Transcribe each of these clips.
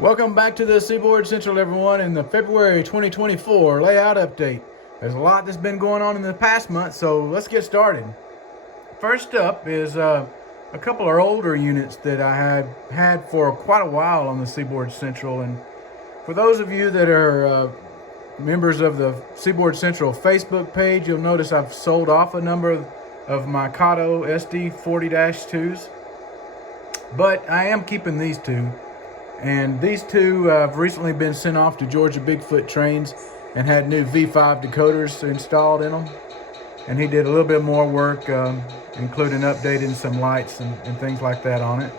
Welcome back to the Seaboard Central, everyone, in the February 2024 layout update. There's a lot that's been going on in the past month, so let's get started. First up is a couple of older units that I had for quite a while on the Seaboard Central. And for those of you that are members of the Seaboard Central Facebook page, you'll notice I've sold off a number of my Kato SD40-2s, but I am keeping these two. And these two have recently been sent off to Georgia Bigfoot Trains and had new V5 decoders installed in them. And he did a little bit more work, including updating some lights and things like that on it.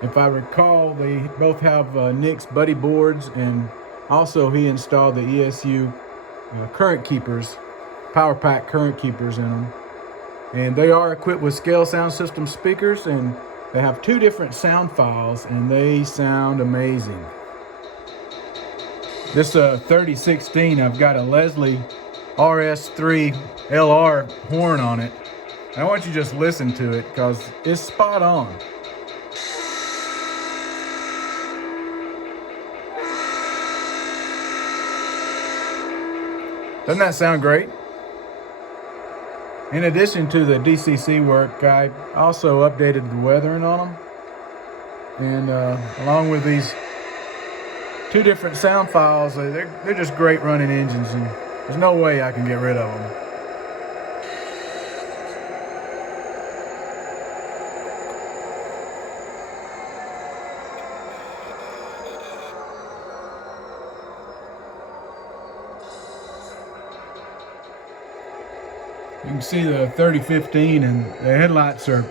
If I recall, they both have Nick's buddy boards, and also he installed the ESU current keepers, power pack current keepers in them. And they are equipped with scale sound system speakers, and they have two different sound files, and they sound amazing. This 3016, I've got a Leslie RS3 LR horn on it. I want you to just listen to it because it's spot on. Doesn't that sound great? In addition to the DCC work, I also updated the weathering on them. And along with these two different sound files, they're just great running engines, and there's no way I can get rid of them. You can see the 3015, and the headlights are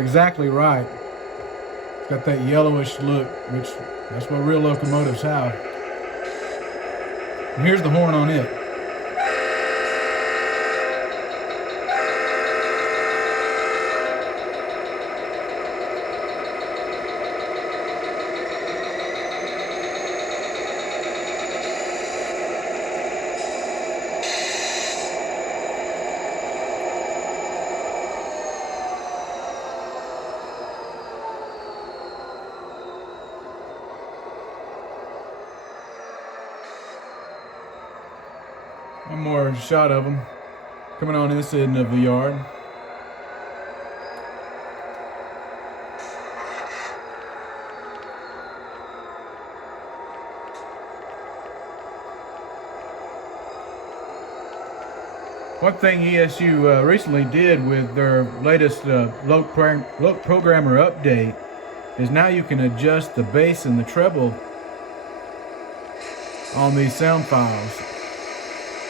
exactly right. It's got that yellowish look, which that's what real locomotives have. And here's the horn on it. One more shot of them coming on this end of the yard. One thing ESU recently did with their latest Lok Programmer update is now you can adjust the bass and the treble on these sound files.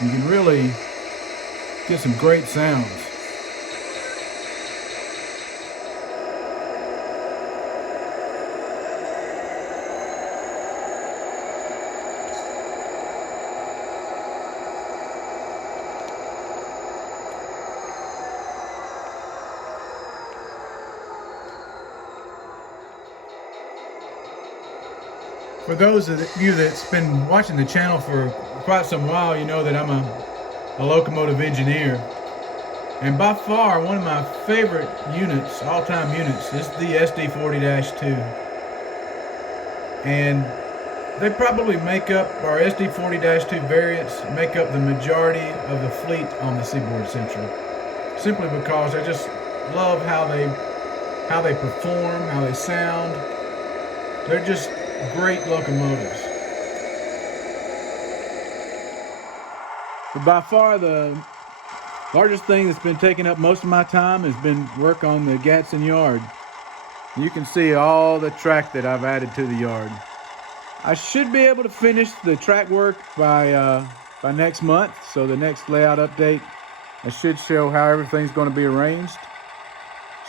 You can really get some great sounds. For those of you that's been watching the channel for quite some while, you know that I'm a locomotive engineer. And by far, one of my favorite units, all-time units, is the SD40-2. And they probably make up, our SD40-2 variants make up the majority of the fleet on the Seaboard Central. Simply because I just love how they perform, how they sound. They're just great locomotives. But by far the largest thing that's been taking up most of my time has been work on the Gadsden Yard. You can see all the track that I've added to the yard. I should be able to finish the track work by next month, so the next layout update I should show how everything's going to be arranged.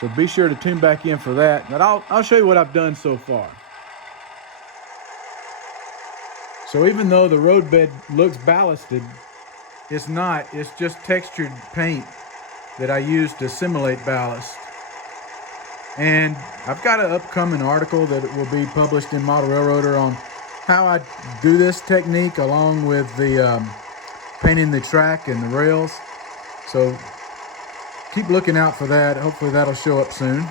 So be sure to tune back in for that. But I'll show you what I've done so far. So even though the roadbed looks ballasted, it's not. It's just textured paint that I use to simulate ballast. And I've got an upcoming article that will be published in Model Railroader on how I do this technique, along with the painting the track and the rails. So keep looking out for that. Hopefully that'll show up soon.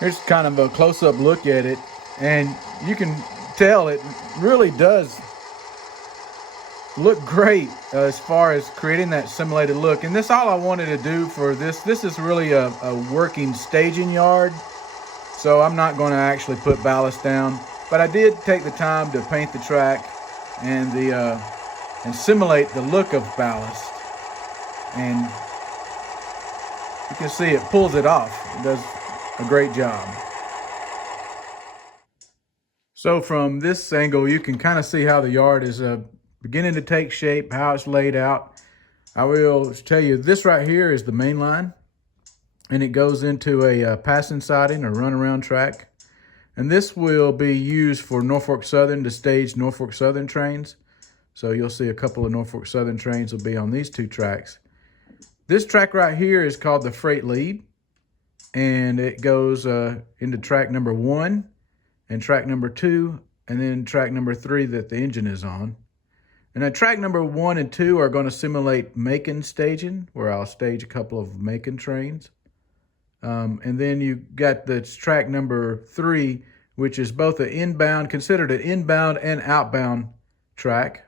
Here's kind of a close-up look at it, and you can tell it really does look great as far as creating that simulated look. And this all I wanted to do for this. This is really a working staging yard, so I'm not going to actually put ballast down, but I did take the time to paint the track and simulate the look of ballast. And you can see it pulls it off. It does a great job. So from this angle, you can kind of see how the yard is beginning to take shape, how it's laid out. I will tell you, this right here is the main line, and it goes into a passing siding or runaround track. And this will be used for Norfolk Southern to stage Norfolk Southern trains. So you'll see a couple of Norfolk Southern trains will be on these two tracks. This track right here is called the freight lead, and it goes into track number 1 and track number 2, and then track number 3 that the engine is on. And then track number 1 and 2 are going to simulate Macon staging, where I'll stage a couple of Macon trains. And then you got the track number 3, which is both considered an inbound and outbound track.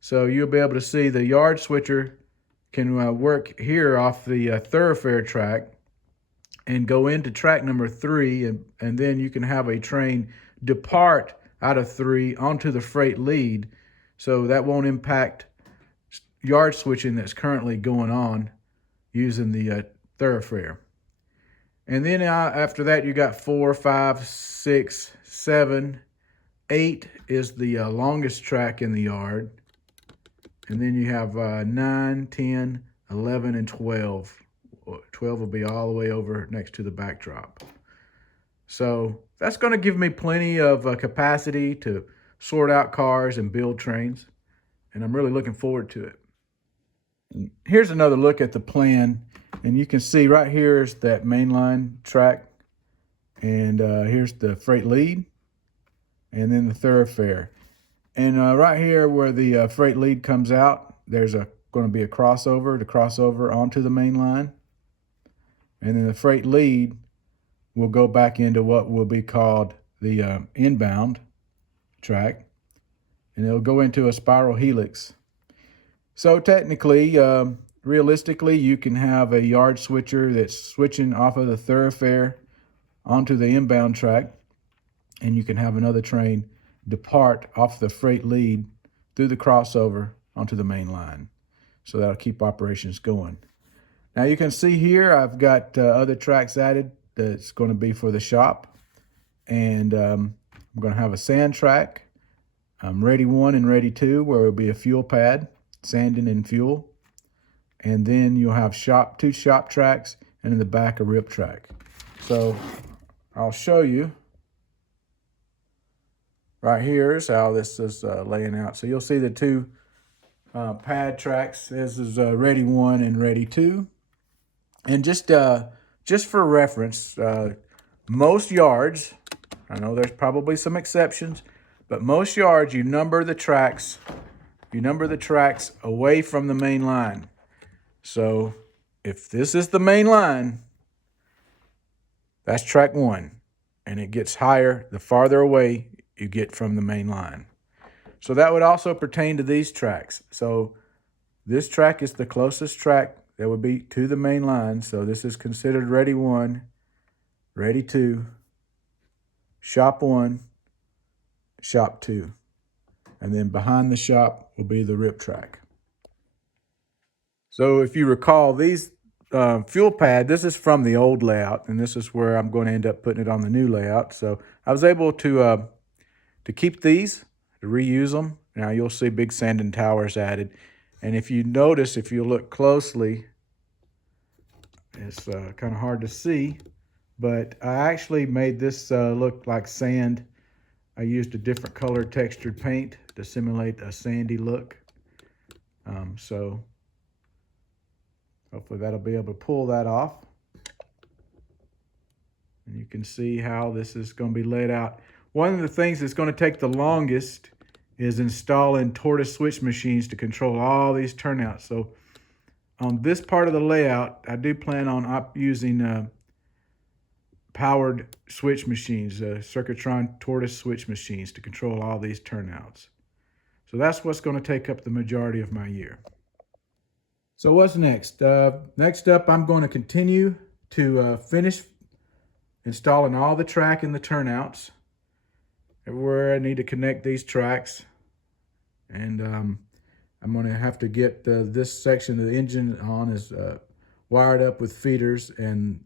So you'll be able to see the yard switcher can work here off the thoroughfare track and go into track number 3, and then you can have a train depart out of 3 onto the freight lead, so that won't impact yard switching that's currently going on using the thoroughfare. And then after that, you got 4, 5, 6, 7, 8 is the longest track in the yard. And then you have 9, 10, 11, and 12. 12 will be all the way over next to the backdrop. So that's going to give me plenty of capacity to sort out cars and build trains. And I'm really looking forward to it. And here's another look at the plan. And you can see right here is that mainline track. And here's the freight lead. And then the thoroughfare. And right here where the freight lead comes out, there's going to be a crossover to cross over onto the main line. And then the freight lead will go back into what will be called the inbound track. And it'll go into a spiral helix. So technically, realistically, you can have a yard switcher that's switching off of the thoroughfare onto the inbound track. And you can have another train depart off the freight lead through the crossover onto the main line. So that'll keep operations going. Now you can see here I've got other tracks added that's going to be for the shop. And I'm going to have a sand track, ready 1 and ready 2, where it will be a fuel pad, sanding and fuel. And then you'll have 2 shop tracks, and in the back a rip track. So I'll show you. Right here is how this is laying out. So you'll see the 2 pad tracks. This is ready 1 and ready 2. And just for reference, most yards, I know there's probably some exceptions, but most yards you number the tracks away from the main line. So if this is the main line, that's track 1, and it gets higher the farther away you get from the main line. So that would also pertain to these tracks. So this track is the closest track that would be to the main line. So this is considered ready 1, ready 2, shop 1, shop 2. And then behind the shop will be the rip track. So if you recall, these fuel pad, this is from the old layout, and this is where I'm going to end up putting it on the new layout. So I was able to keep these, to reuse them. Now you'll see big sanding towers added. And if you notice, if you look closely, it's kind of hard to see, but I actually made this look like sand. I used a different color textured paint to simulate a sandy look. So hopefully that'll be able to pull that off. And you can see how this is going to be laid out. One of the things that's going to take the longest is installing tortoise switch machines to control all these turnouts. So on this part of the layout, I do plan on using powered switch machines, Circuitron tortoise switch machines to control all these turnouts. So that's what's going to take up the majority of my year. So what's next? Next up, I'm going to continue to finish installing all the track and the turnouts. Everywhere I need to connect these tracks. And I'm going to have to get this section of the engine on is wired up with feeders and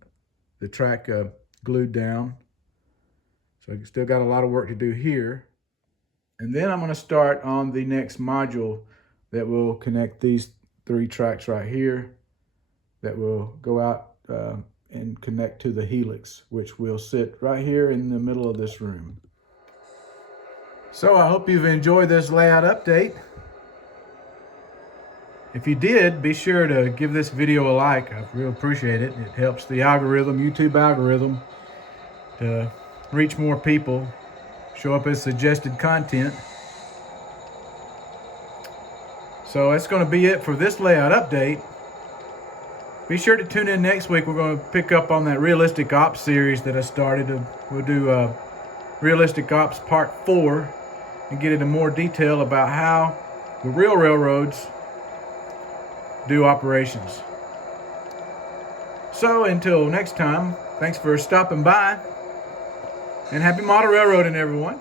the track glued down. So I still got a lot of work to do here. And then I'm going to start on the next module that will connect these 3 tracks right here that will go out and connect to the helix, which will sit right here in the middle of this room. So I hope you've enjoyed this layout update. If you did, be sure to give this video a like. I really appreciate it. It helps the algorithm, YouTube algorithm, to reach more people, show up as suggested content. So that's going to be it for this layout update. Be sure to tune in next week. We're going to pick up on that Realistic Ops series that I started. We'll do Realistic Ops Part 4 and get into more detail about how the real railroads do operations. So until next time, thanks for stopping by, and happy model railroading, everyone.